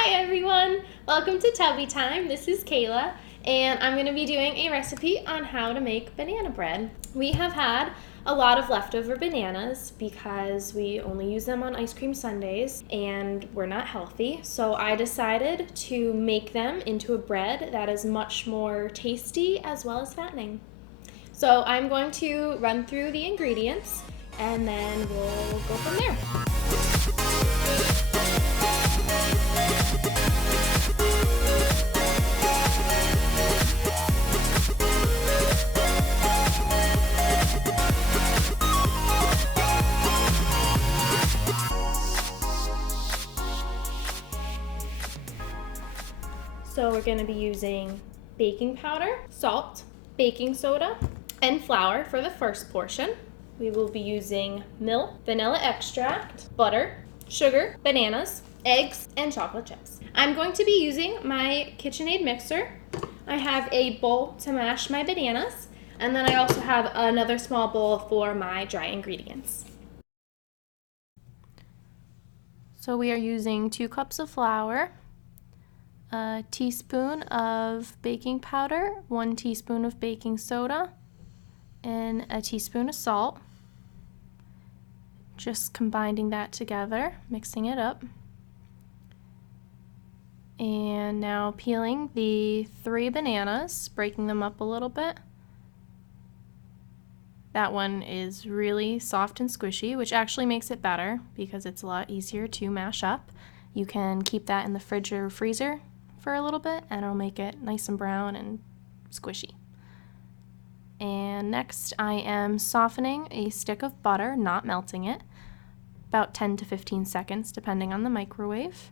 Hi everyone! Welcome to Tubby Time. This is Cayla, and I'm going to be doing a recipe on how to make banana bread. We have had a lot of leftover bananas because we only use them on ice cream sundaes and we're not healthy. So I decided to make them into a bread that is much more tasty as well as fattening. So I'm going to run through the ingredients and then we'll go from there. So we're going to be using baking powder, salt, baking soda, and flour for the first portion. We will be using milk, vanilla extract, butter, sugar, bananas, eggs, and chocolate chips. I'm going to be using my KitchenAid mixer. I have a bowl to mash my bananas, and then I also have another small bowl for my dry ingredients. So we are using 2 cups of flour, a teaspoon of baking powder, 1 teaspoon of baking soda, and a teaspoon of salt. Just combining that together, mixing it up. And now peeling the 3 bananas, breaking them up a little bit. That one is really soft and squishy, which actually makes it better because it's a lot easier to mash up. You can keep that in the fridge or freezer for a little bit and it'll make it nice and brown and squishy. And next I am softening a stick of butter, not melting it, about 10 to 15 seconds depending on the microwave.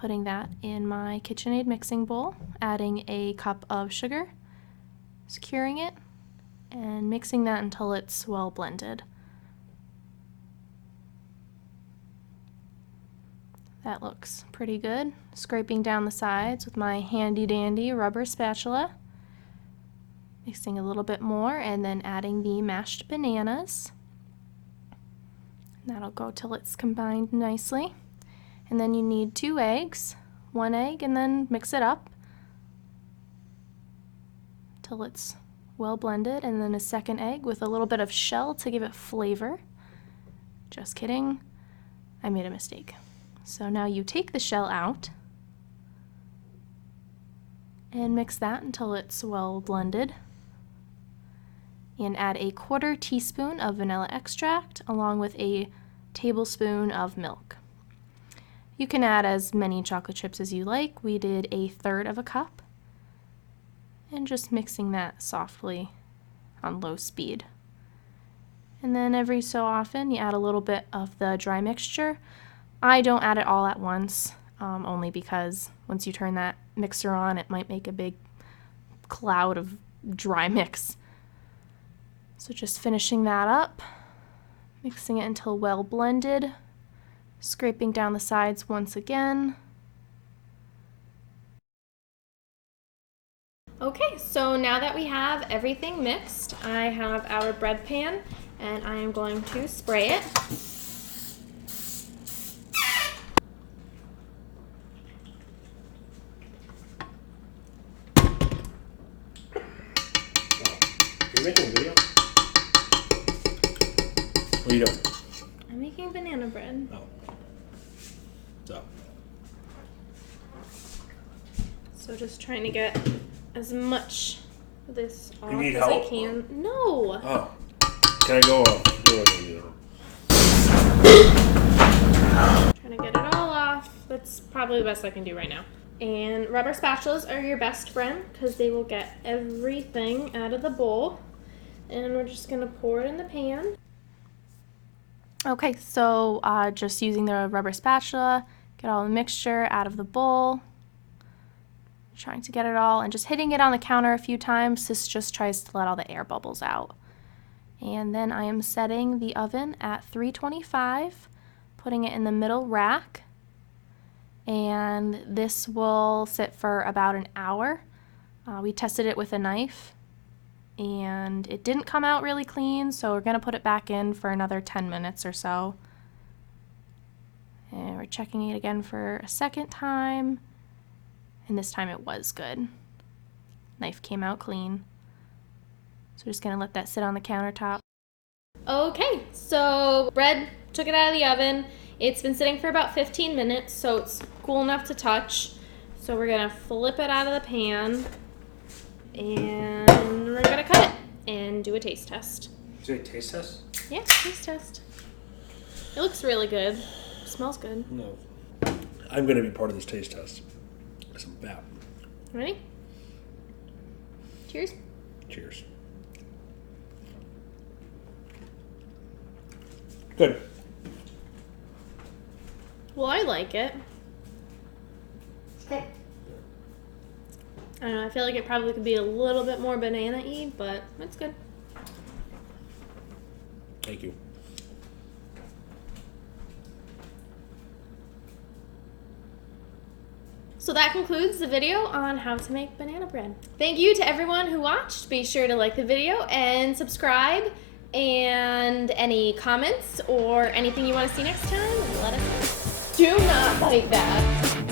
Putting that in my KitchenAid mixing bowl, adding a cup of sugar, securing it, and mixing that until it's well blended. That looks pretty good. Scraping down the sides with my handy dandy rubber spatula. Mixing a little bit more and then adding the mashed bananas. That'll go till it's combined nicely. And then you need 2 eggs, 1 egg, and then mix it up till it's well blended, and then a second egg with a little bit of shell to give it flavor. Just kidding, I made a mistake. So now you take the shell out and mix that until it's well blended. And add a 1/4 teaspoon of vanilla extract along with a tablespoon of milk. You can add as many chocolate chips as you like. We did 1/3 cup. And just mixing that softly on low speed. And then every so often you add a little bit of the dry mixture. I don't add it all at once, only because once you turn that mixer on it might make a big cloud of dry mix. So just finishing that up, mixing it until well blended, scraping down the sides once again. Okay, so now that we have everything mixed, I have our bread pan and I am going to spray it. You're making a video? What are you doing? I'm making banana bread. Oh. So. So just trying to get as much of this off need as help? I can. No! Oh. Can I go off? Trying to get it all off. That's probably the best I can do right now. And rubber spatulas are your best friend because they will get everything out of the bowl. And we're just going to pour it in the pan. Okay, so just using the rubber spatula, get all the mixture out of the bowl. Trying to get it all and just hitting it on the counter a few times. This just tries to let all the air bubbles out. And then I am setting the oven at 325, putting it in the middle rack. And this will sit for about an hour. We tested it with a knife and it didn't come out really clean, so we're going to put it back in for another 10 minutes or so. And we're checking it again for a second time, and this time it was good. Knife came out clean. So we're just gonna let that sit on the countertop. Okay, so bread, took it out of the oven. It's been sitting for about 15 minutes, so it's cool enough to touch. So we're gonna flip it out of the pan, and we're gonna cut it and do a taste test. Do a taste test? Yeah, taste test. It looks really good. It smells good. No. I'm going to be part of this taste test. Some fat. Ready? Cheers. Cheers. Good. Well, I like it. I don't know, I feel like it probably could be a little bit more banana-y, but it's good. Thank you. So that concludes the video on how to make banana bread. Thank you to everyone who watched. Be sure to like the video and subscribe. And any comments or anything you want to see next time, let us know. Do not like that.